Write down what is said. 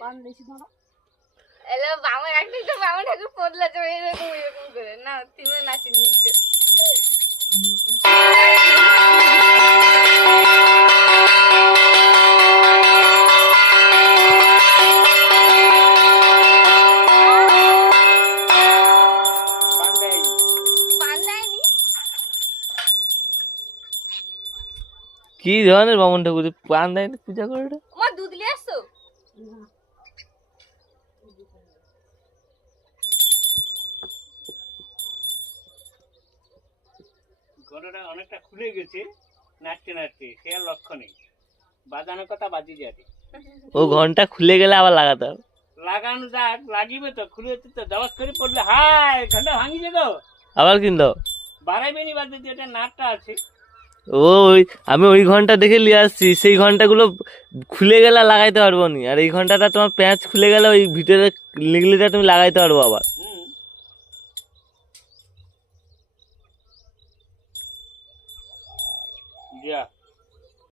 পান বেশি ধরো। এলো বাবা একটা তো বাবা ঠাকুর পড়লা তো এরকম এরকম করে না তুমি নাচি নিচে কি ধরনের বামন ঠাকুর পান দেয় পূজা করে? মা দুধ নিয়ে আসছো? ঘটনা অনেকটা খুলে গেছে নাচতে নাচতে, সে আর লক্ষ্য নেই, বাজানোর কথা বাজি যাবে। ও ঘন্টা খুলে গেলে আবার লাগাতে হবে। লাগানো যাক, লাগিবে তো, খুলে তো দাওয়াত করে পড়লে হাই ঘন্টা ভাঙি যেত, আবার কিনতো বাড়াইবে নি বাজে, যেটা নাটটা আছে। ওই আমি ওই ঘন্টা দেখে নিয়ে আসছি, সেই ঘন্টাগুলো খুলে গেলে লাগাইতে পারবো নি, আর এই ঘন্টাটা তোমার প্যাঁচ খুলে গেলে ওই ভিতরে লিগলিটা তুমি লাগাইতে পারবো আবার।